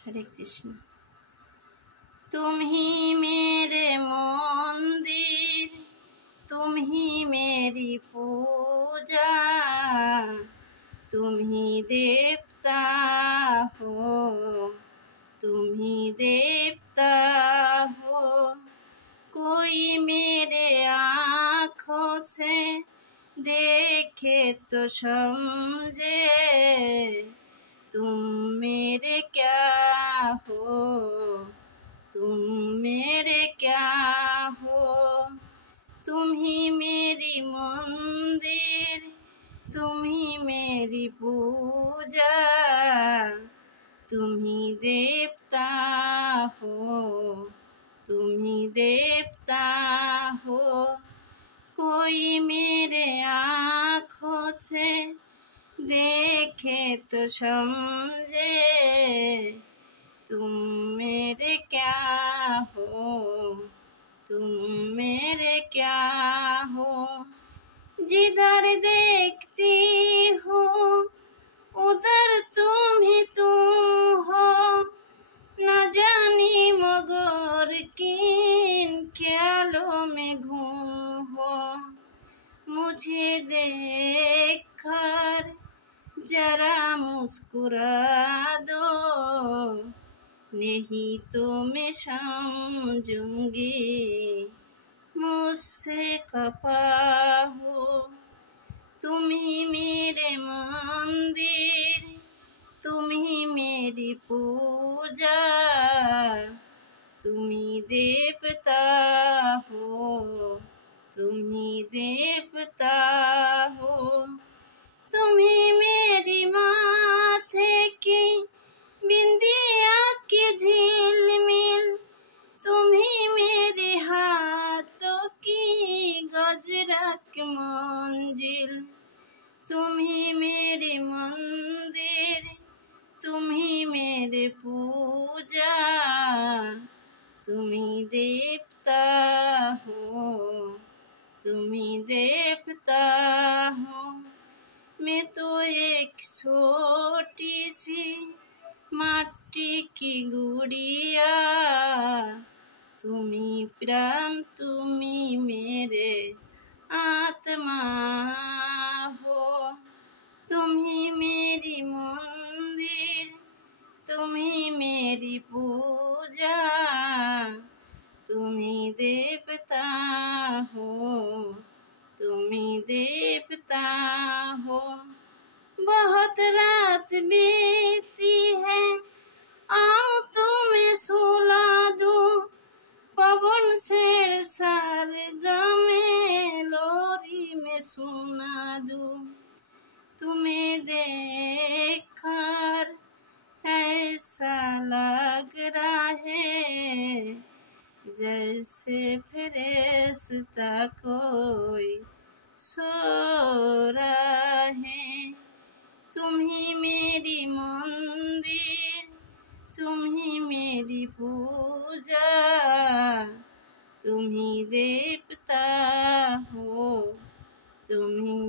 हरे कृष्ण। तुम ही मेरे मंदिर, तुम ही मेरी पूजा, तुम ही देवता हो, तुम ही देवता हो। कोई मेरे आँखों से देखे तो समझे, तुम मेरे क्या हो, तुम मेरे क्या हो। तुम ही मेरी मंदिर, तुम ही मेरी पूजा, तुम ही देवता हो, तुम ही देवता हो। कोई मेरे आँखों से देखे तो समझे, तुम मेरे क्या हो, तुम मेरे क्या हो। जिधर देखती हो उधर तुम ही तुम हो, न जानी मगर किन ख्यालों में घूम हो। मुझे देख कर जरा मुस्कुरा दो, नहीं तो मैं समझूंगी मुझसे खफा हो। तुम ही मेरे मंदिर, तुम ही मेरी पूजा, तुम ही देवता हो, तुम ही देवता हो। तुम ही मेरी माथे की बिंदिया की झिलमिल, तुम ही मेरे हाथों की गजरा की मंजिल। तुम ही मेरे मंदिर, तुम ही मेरे पूजा, तुम ही देवता हो, तुम ही देवता हो। मैं तो एक छोटी सी माटी की गुड़िया, तुम ही प्राण, तुम ही मेरे आत्मा हो। तुम ही मेरी मंदिर, तुम ही मेरी पूजा, तुम ही देवता हो, तुम ही देवता हो। बहुत रात बीती है, आओ तुम्हें सुला दूं, पवन छेड़ सरगम लोरी में सुना दूं। तुम्हें देखकर ऐसा लग रहा है जैसे फरिश्ता कोई सो रहा है। तुम ही मेरी मंदिर, तुम ही मेरी पूजा, तुम ही देवता हो, तुम ही